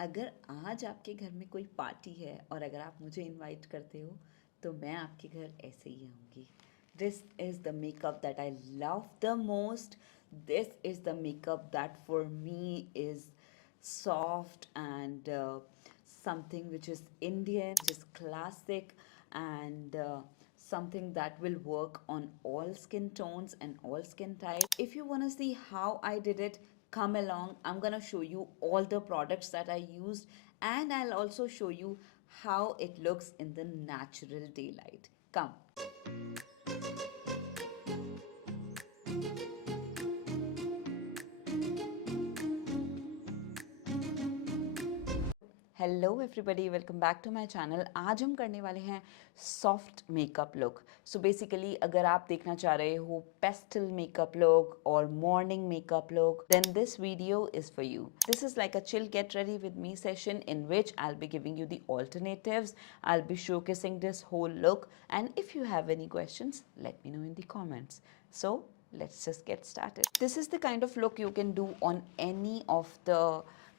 अगर आज आपके घर में कोई पार्टी है और अगर आप मुझे इनवाइट करते हो तो मैं आपके घर ऐसे ही आऊँगी. This is the makeup that I love the most. This is the makeup that for me is soft and something which is Indian, which is classic, and something that will work on all skin tones and all skin types. If you want to see how I did it, come along. I'm gonna show you all the products that I used, and I'll also show you how it looks in the natural daylight. Come. Hello everybody, welcome back to my channel. आज हम करने वाले हैं soft makeup look. So basically अगर आप देखना चाह रहे हो पेस्टल मेकअप लुक और morning makeup look, then this video is for you. This is like a chill get ready with me session in which I'll be giving you the alternatives. I'll be showcasing this whole look, and if you have any questions, let me know in the comments. So let's just get started. This is the kind of look you can do on any of the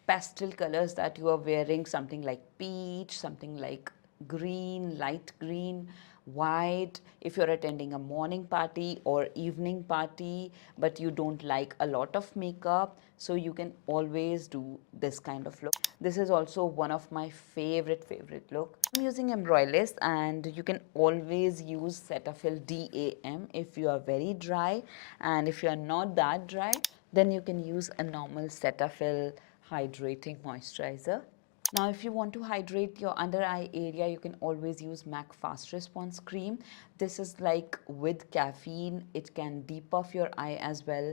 pastel colors that you are wearing, something like peach, something like green, light green, white. If you're attending a morning party or evening party but you don't like a lot of makeup, so you can always do this kind of look. This is also one of my favorite look. I'm using embroilers, and you can always use Cetaphil DAM if you are very dry, and if you are not that dry, then you can use a normal Cetaphil hydrating moisturizer. Now if you want to hydrate your under eye area, you can always use MAC Fast Response Cream. This is like with caffeine, it can depuff your eye as well,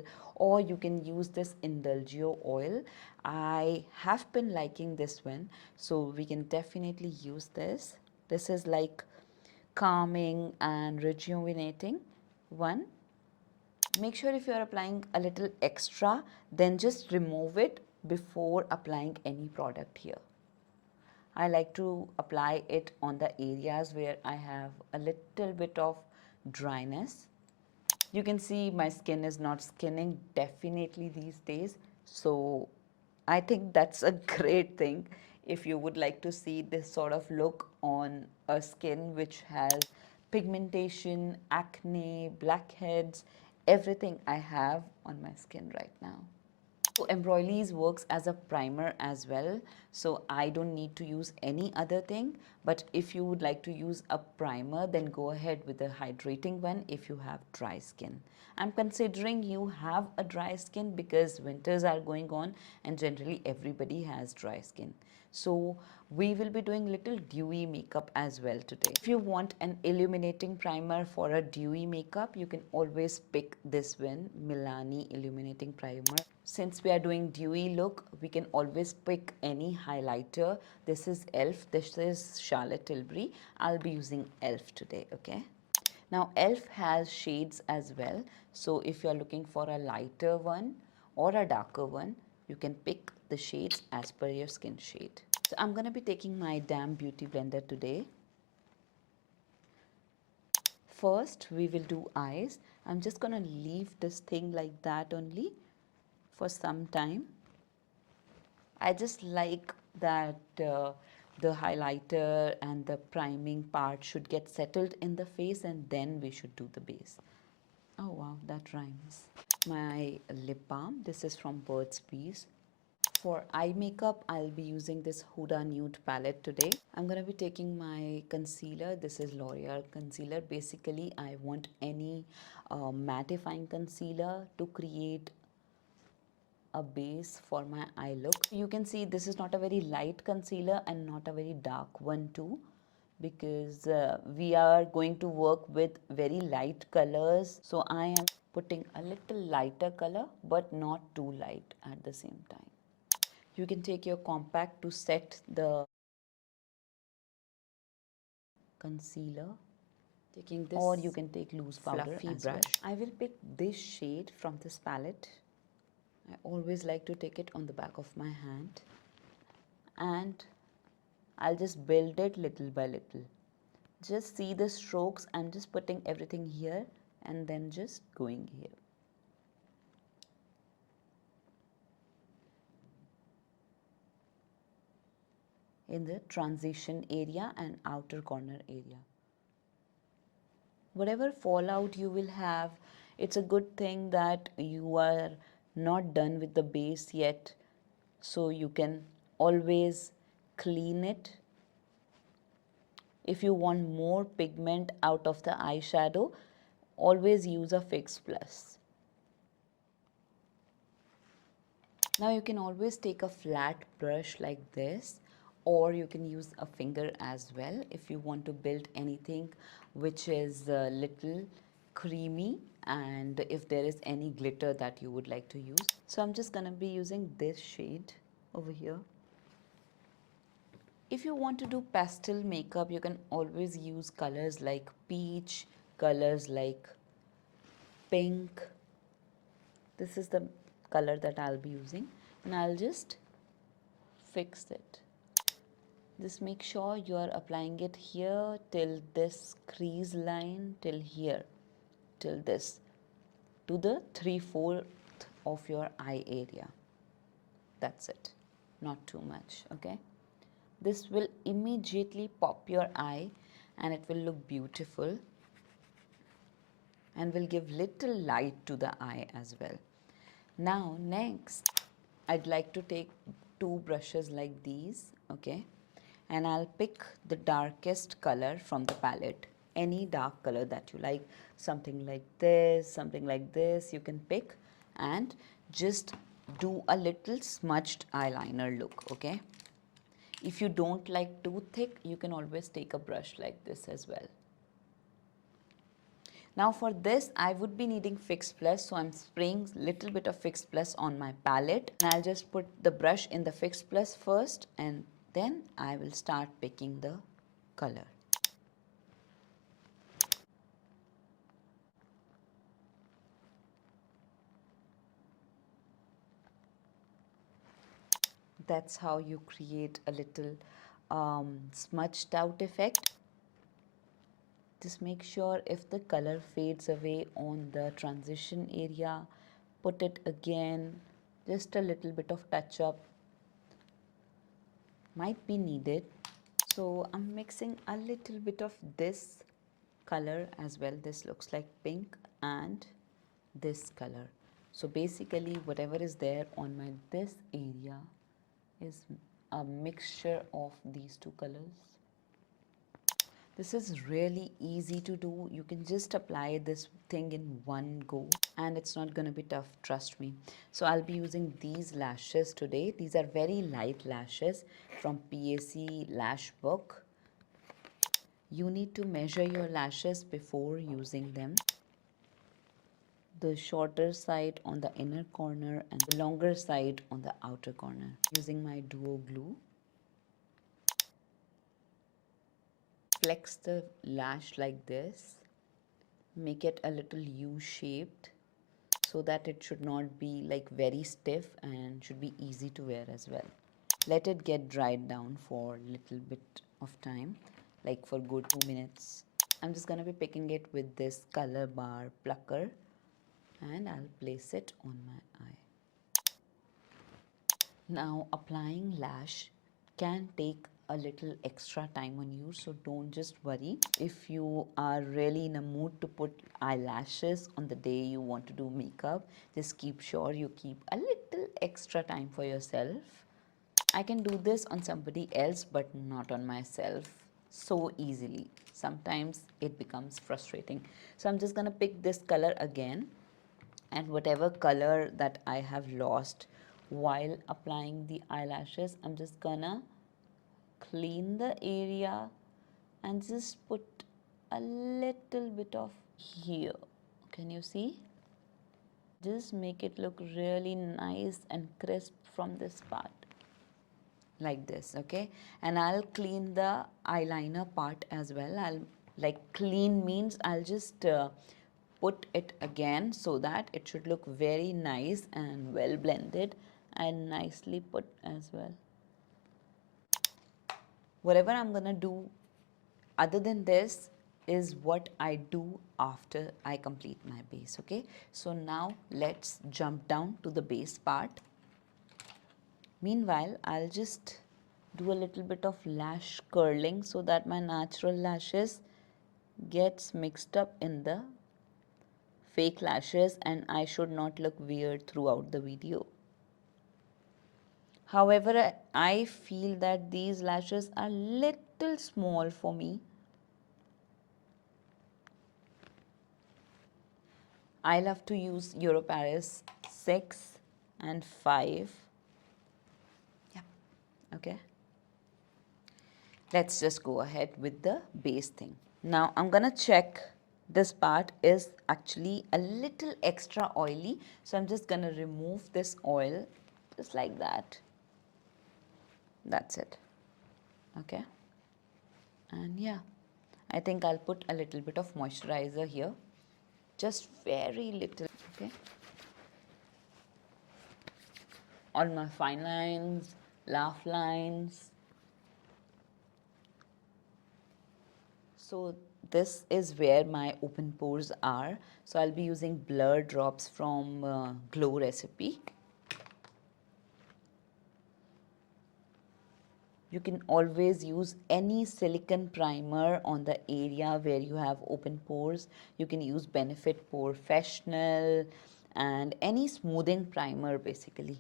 or you can use this Indulgio oil. I have been liking this one, so we can definitely use this. This is like calming and rejuvenating one. Make sure if you are applying a little extra, then just remove it before applying any product here. I like to apply it on the areas where I have a little bit of dryness. You can see my skin is not skinning definitely these days, so I think that's a great thing if you would like to see this sort of look on a skin which has pigmentation, acne, blackheads, everything I have on my skin right now. So embroideries works as a primer as well, so I don't need to use any other thing. But if you would like to use a primer, then go ahead with a hydrating one if you have dry skin. I'm considering you have a dry skin because winters are going on and generally everybody has dry skin. So we will be doing little dewy makeup as well today. If you want an illuminating primer for a dewy makeup, you can always pick this one, Milani Illuminating Primer. Since we are doing dewy look, we can always pick any highlighter. This is e.l.f., this is Charlotte Tilbury. I'll be using e.l.f. today, okay? Now e.l.f. has shades as well, so if you are looking for a lighter one or a darker one, you can pick the shades as per your skin shade. So I'm going to be taking my Damn Beauty Blender today. First we will do eyes. I'm just going to leave this thing like that only for some time. I just like that the highlighter and the priming part should get settled in the face, and then we should do the base. Oh wow, that rhymes. My lip balm, this is from Burt's Bees. For eye makeup, I'll be using this Huda Nude palette today. I'm going to be taking my concealer. This is L'Oreal concealer. Basically, I want any mattifying concealer to create a base for my eye look. You can see this is not a very light concealer and not a very dark one too, because we are going to work with very light colors. So I am putting a little lighter color but not too light at the same time. You can take your compact to set the concealer, taking this, or you can take loose powder fluffy brush. Well. I will pick this shade from this palette. I always like to take it on the back of my hand, and I'll just build it little by little. Just see the strokes. I'm just putting everything here and then just going here. in the transition area and outer corner area. Whatever fallout you will have, it's a good thing that you are not done with the base yet, so you can always clean it. If you want more pigment out of the eyeshadow, always use a Fix Plus. Now you can always take a flat brush like this, or you can use a finger as well if you want to build anything which is a little creamy, and if there is any glitter that you would like to use. So I'm just gonna be using this shade over here. If you want to do pastel makeup, you can always use colors like peach, colors like pink. This is the color that I'll be using, and I'll just fix it. Just make sure you are applying it here till this crease line, till here, till this, to the 3/4 of your eye area. That's it, not too much, okay? This will immediately pop your eye and it will look beautiful and will give little light to the eye as well. Now next, I'd like to take two brushes like these, okay, and I'll pick the darkest color from the palette, any dark color that you like, something like this, you can pick and just do a little smudged eyeliner look, okay. If you don't like too thick, you can always take a brush like this as well. Now for this, I would be needing Fix Plus, so I'm spraying little bit of Fix Plus on my palette. And I'll just put the brush in the Fix Plus first, and then I will start picking the color. That's how you create a little smudged out effect. Just make sure if the color fades away on the transition area, put it again, just a little bit of touch up might be needed. So I'm mixing a little bit of this color as well. This looks like pink, and this color. So basically whatever is there on my this area is a mixture of these two colors. This is really easy to do. You can just apply this thing in one go and it's not going to be tough, trust me. So I'll be using these lashes today. These are very light lashes from PAC Lash Book. You need to measure your lashes before using them. The shorter side on the inner corner and the longer side on the outer corner. Using my Duo glue. Flex the lash like this. Make it a little U-shaped so that it should not be like very stiff and should be easy to wear as well. Let it get dried down for a little bit of time, like for good 2 minutes. I'm just gonna be picking it with this color bar plucker and I'll place it on my eye. Now applying lash can take a little extra time on you, so don't just worry. If you are really in a mood to put eyelashes on the day you want to do makeup, just keep sure you keep a little extra time for yourself. I can do this on somebody else but not on myself so easily. Sometimes it becomes frustrating. So I'm just gonna pick this color again, and whatever color that I have lost while applying the eyelashes, I'm just gonna clean the area and just put a little bit of here. Can you see? Just make it look really nice and crisp from this part like this, okay? And I'll clean the eyeliner part as well. I'll like clean means I'll just put it again so that it should look very nice and well blended and nicely put as well. Whatever I'm gonna do other than this is what I do after I complete my base, okay? So now let's jump down to the base part. Meanwhile, I'll just do a little bit of lash curling so that my natural lashes gets mixed up in the fake lashes and I should not look weird throughout the video. However, I feel that these lashes are little small for me. I love to use Euro Paris 6 and 5. Yeah, okay. Let's just go ahead with the base thing. Now I'm gonna check this part is actually a little extra oily. So I'm just gonna remove this oil just like that. That's it. Okay. And yeah, I think I'll put a little bit of moisturizer here. Just very little, okay. On my fine lines, laugh lines. So this is where my open pores are. So I'll be using Blur Drops from Glow Recipe. You can always use any silicone primer on the area where you have open pores. You can use Benefit Professional and any smoothing primer basically.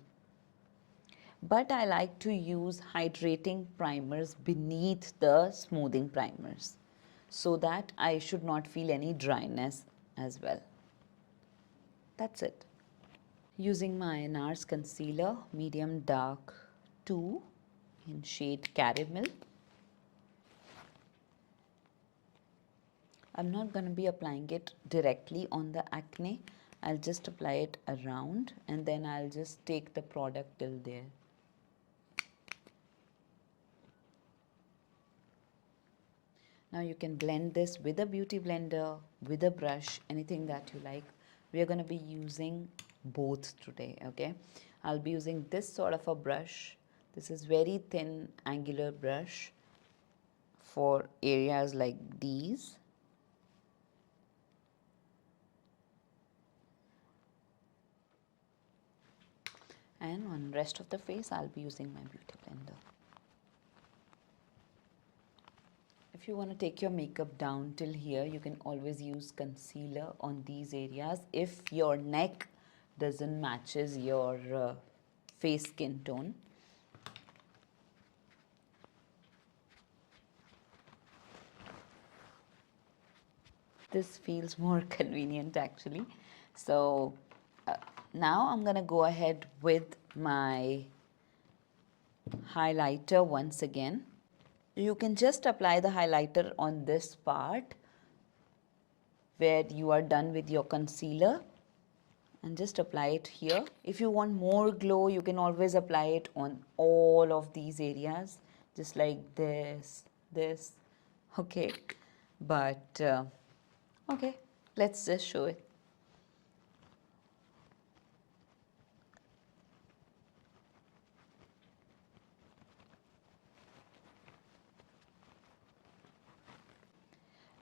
But I like to use hydrating primers beneath the smoothing primers so that I should not feel any dryness as well. That's it. Using my NARS concealer, medium dark 2 in shade Caramel. I'm not going to be applying it directly on the acne. I'll just apply it around and then I'll just take the product till there. Now you can blend this with a beauty blender, with a brush, anything that you like. We are going to be using both today, okay? I'll be using this sort of a brush. This is very thin angular brush for areas like these. And on rest of the face, I'll be using my beauty blender. If you want to take your makeup down till here, you can always use concealer on these areas if your neck doesn't matches your face skin tone. This feels more convenient actually. So now I'm gonna go ahead with my highlighter once again. You can just apply the highlighter on this part where you are done with your concealer and just apply it here. If you want more glow, you can always apply it on all of these areas, just like this, okay. But okay, let's just show it.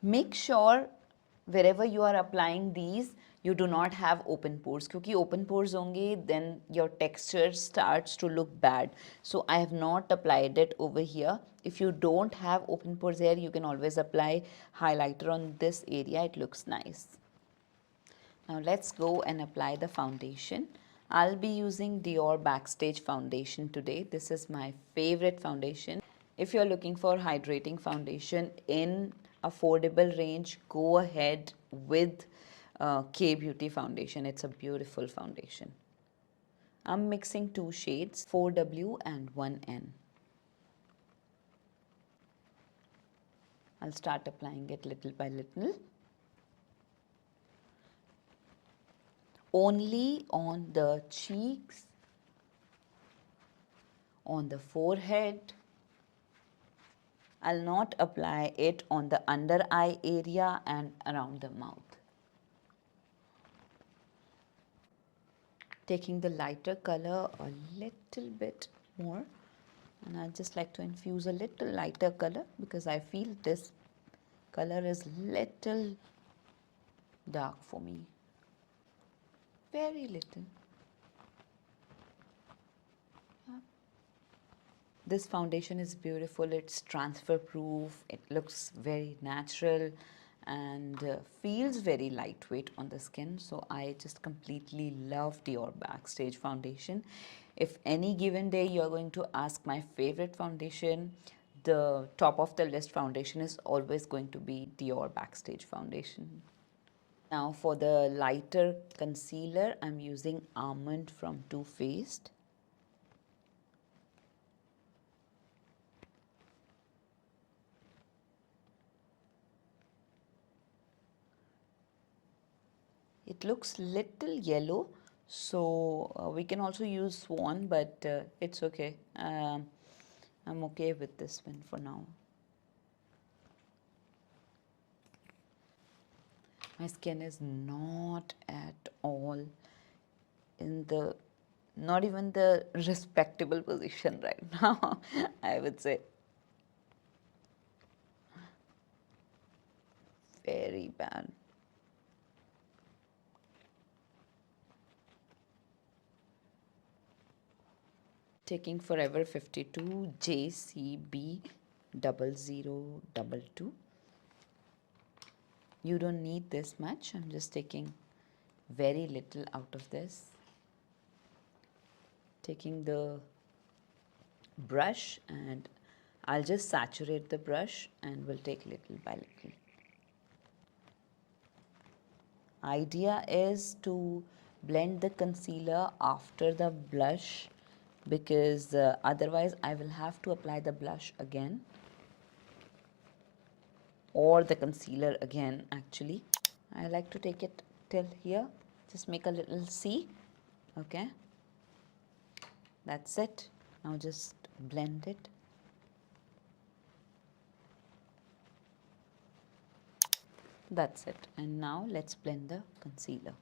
Make sure wherever you are applying these, you do not have open pores. Because open pores honge, then your texture starts to look bad. So I have not applied it over here. If you don't have open pores here, you can always apply highlighter on this area. It looks nice. Now let's go and apply the foundation. I'll be using Dior Backstage foundation today. This is my favorite foundation. If you're looking for hydrating foundation in affordable range, go ahead with K Beauty foundation. It's a beautiful foundation. I'm mixing two shades, 4W and 1N. I'll start applying it little by little. Only on the cheeks, on the forehead. I'll not apply it on the under eye area and around the mouth. Taking the lighter color a little bit more, and I just like to infuse a little lighter color because I feel this color is little dark for me. Very little. Yeah. This foundation is beautiful. It's transfer proof. It looks very natural and feels very lightweight on the skin. So I just completely love Dior Backstage foundation. If any given day you're going to ask my favorite foundation, the top of the list foundation is always going to be Dior Backstage foundation. Now for the lighter concealer, I'm using Almond from Too Faced. It looks little yellow, so we can also use Swan, but it's okay. I'm okay with this one for now. My skin is not at all in the, not even the respectable position right now, I would say. Very bad. Taking Forever 52 JCB 0022. You don't need this much. I'm just taking very little out of this. Taking the brush and I'll just saturate the brush and we'll take little by little. Idea is to blend the concealer after the blush because otherwise I will have to apply the blush again or the concealer again actually. I like to take it till here, just make a little C, okay, that's it. Now just blend it. That's it. And now let's blend the concealer.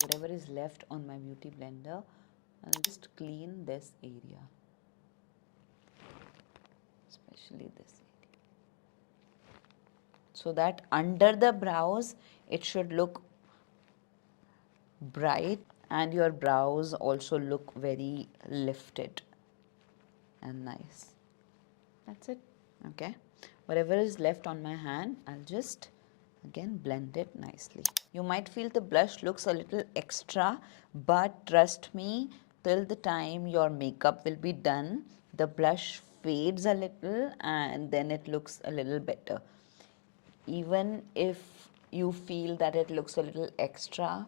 Whatever is left on my beauty blender, I'll just clean this area, especially this area, so that under the brows it should look bright and your brows also look very lifted and nice. That's it. Okay, whatever is left on my hand, I'll just again blend it nicely. You might feel the blush looks a little extra, but trust me, till the time your makeup will be done, the blush fades a little and then it looks a little better. Even if you feel that it looks a little extra,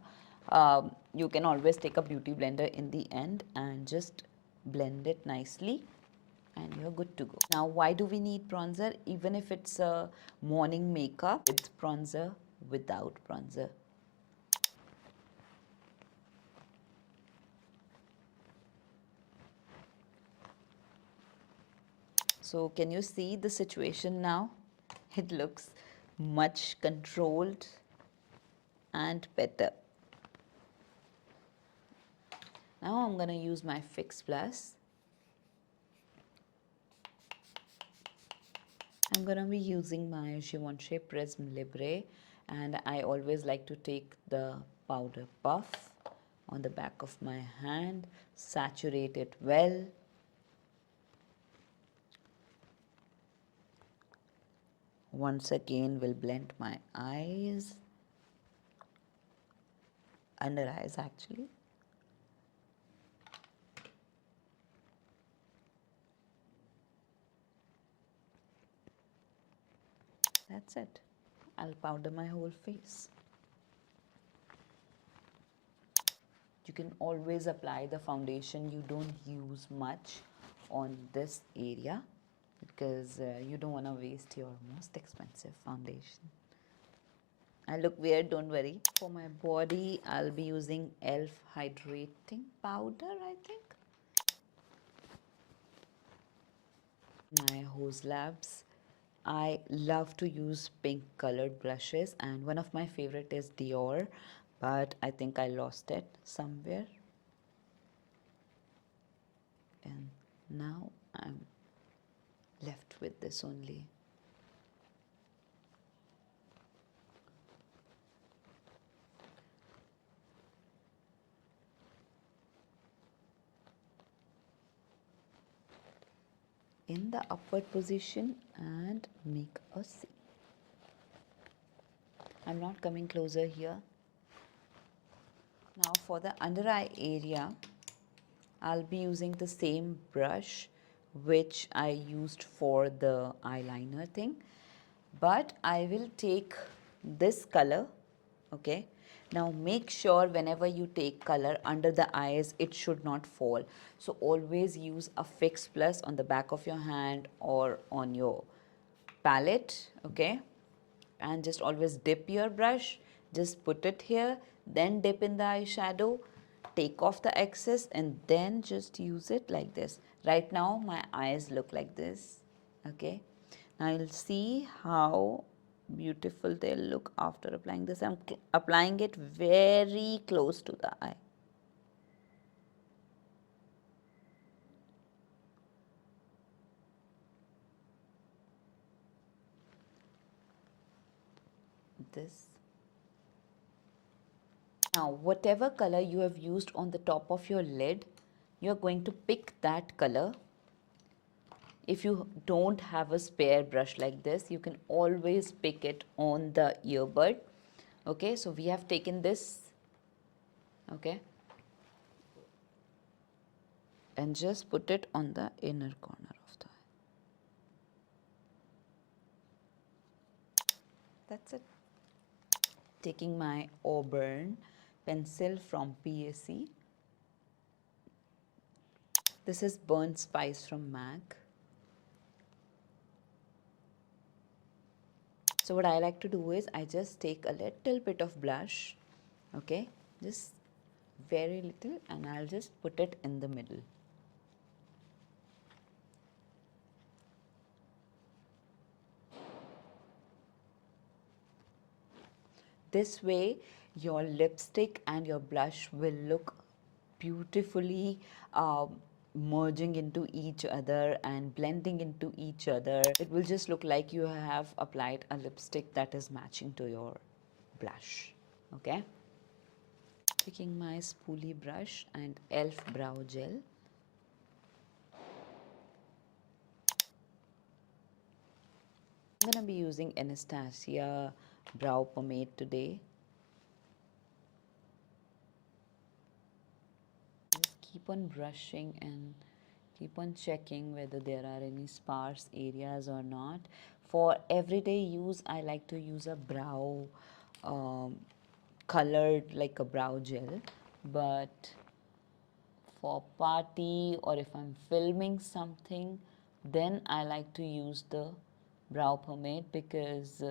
you can always take a beauty blender in the end and just blend it nicely and you're good to go. Now, why do we need bronzer? Even if it's a morning makeup, with bronzer, without bronzer. So can you see the situation now? It looks much controlled and better. Now I'm gonna use my Fix Plus. I'm gonna be using my Givenchy Prism Libre, and I always like to take the powder puff on the back of my hand, saturate it well. Once again, will blend my eyes, under eyes actually. That's it. I'll powder my whole face. You can always apply the foundation you don't use much on this area because you don't want to waste your most expensive foundation. I look weird, don't worry. For my body, I'll be using e.l.f. hydrating powder, I think. My Hose Labs. I love to use pink colored blushes and one of my favorite is Dior, but I think I lost it somewhere. Now I'm left with this only. In the upward position and make a C. I'm not coming closer here. Now for the under eye area, I'll be using the same brush which I used for the eyeliner thing, but I will take this color. Okay, now make sure whenever you take color under the eyes, it should not fall. So always use a fix plus on the back of your hand or on your palette. Okay, and just always dip your brush, just put it here, then dip in the eyeshadow, take off the excess, and then just use it like this. Right now my eyes look like this. Okay, now you'll see how beautiful they'll look after applying this. I'm applying it very close to the eye. This. Now whatever color you have used on the top of your lid, you're going to pick that color. If you don't have a spare brush like this, you can always pick it on the earbud. Okay, so we have taken this, okay, and just put it on the inner corner of the eye. That's it. Taking my auburn pencil from PSC. This is Burnt Spice from MAC. So what I like to do is I just take a little bit of blush, okay, just very little, and I'll just put it in the middle. This way your lipstick and your blush will look beautifully merging into each other and blending into each other. It will just look like you have applied a lipstick that is matching to your blush. Okay, taking my spoolie brush and elf brow gel. I'm gonna be using Anastasia brow pomade today. Just keep on brushing and keep on checking whether there are any sparse areas or not. For everyday use, I like to use a brow colored like a brow gel, but for party or if I'm filming something, then I like to use the brow pomade because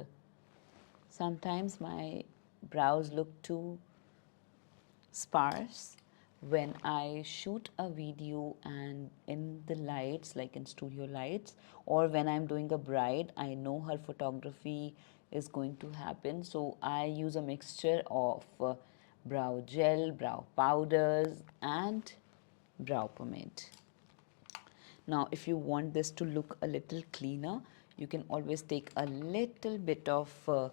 sometimes my brows look too sparse when I shoot a video and in the lights, like in studio lights, or when I'm doing a bride, I know her photography is going to happen. So I use a mixture of brow gel, brow powders, and brow pomade. Now, if you want this to look a little cleaner, you can always take a little bit of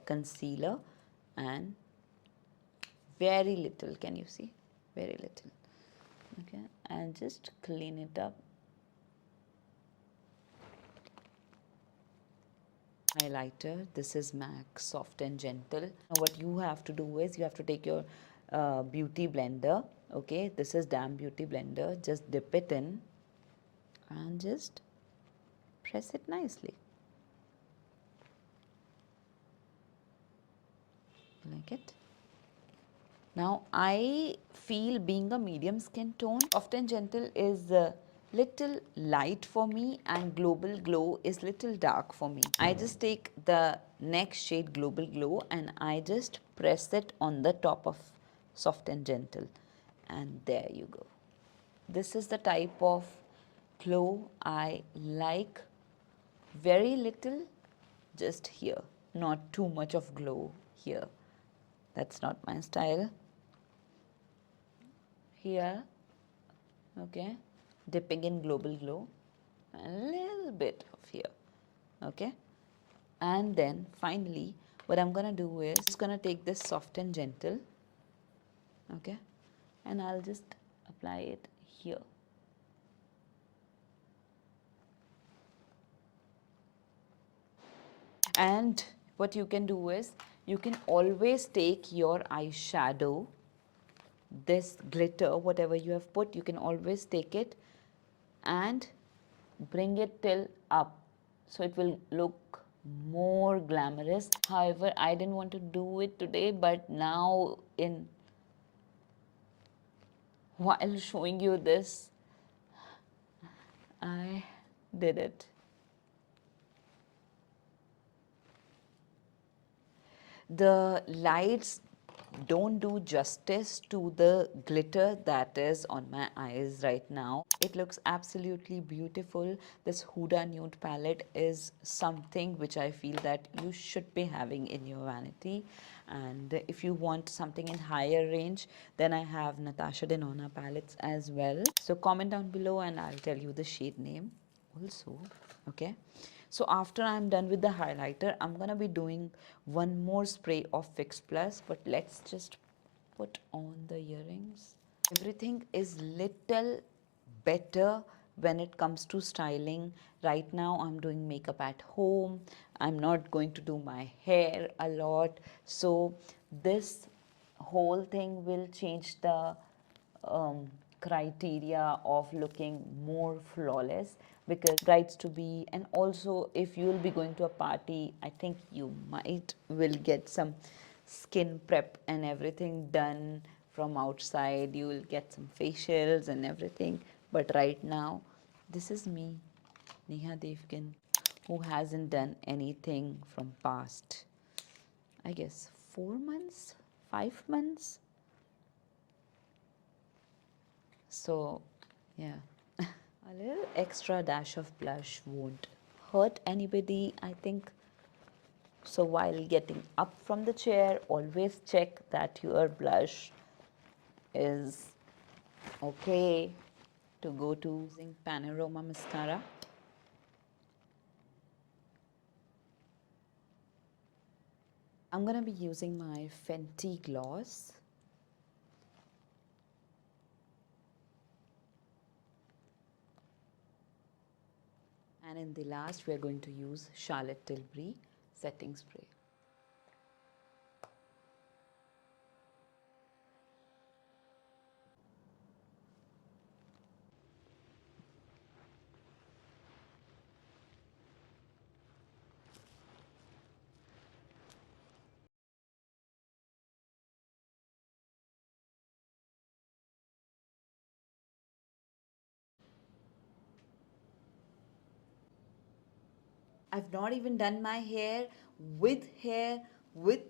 concealer and very little, can you see? Very little. Okay, and just clean it up. Highlighter, this is MAC Soft and Gentle. Now what you have to do is you have to take your beauty blender. Okay, this is Damn Beauty Blender. Just dip it in and just press it nicely. Like it. Now I feel being a medium skin tone, Soft and Gentle is little light for me and Global Glow is little dark for me. I just take the next shade Global Glow and I just press it on the top of Soft and Gentle, and there you go. This is the type of glow I like. Very little just here, not too much of glow here. That's not my style. Here, okay, dipping in Global Glow, and a little bit of here, okay? And then finally, what I'm gonna do is just gonna take this Soft and Gentle, okay? And I'll just apply it here. And what you can do is, you can always take your eyeshadow, this glitter, whatever you have put, you can always take it and bring it till up, so it will look more glamorous. However, I didn't want to do it today, but now while showing you this, I did it. The lights don't do justice to the glitter that is on my eyes right now. It looks absolutely beautiful. This Huda Nude palette is something which I feel that you should be having in your vanity. And if you want something in higher range, then I have Natasha Denona palettes as well. So comment down below and I'll tell you the shade name also, okay? So after I'm done with the highlighter, I'm gonna be doing one more spray of Fix Plus, but let's just put on the earrings. Everything is little better when it comes to styling. Right now I'm doing makeup at home. I'm not going to do my hair a lot. So this whole thing will change the criteria of looking more flawless, because brides to be, and also if you will be going to a party, I think you might will get some skin prep and everything done from outside. You will get some facials and everything, but right now this is me, Nehadevgan, who hasn't done anything from past, I guess, 4 months, 5 months. So yeah, a little extra dash of blush won't hurt anybody, I think. So while getting up from the chair, always check that your blush is okay to go to. Using Panorama mascara. I'm gonna be using my Fenty gloss. And in the last, we are going to use Charlotte Tilbury setting spray. I've not even done my hair, with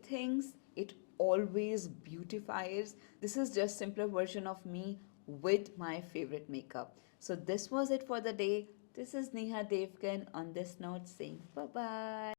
things. It always beautifies. This is just simpler version of me with my favorite makeup. So this was it for the day. This is Nehadevgan on this note saying bye bye.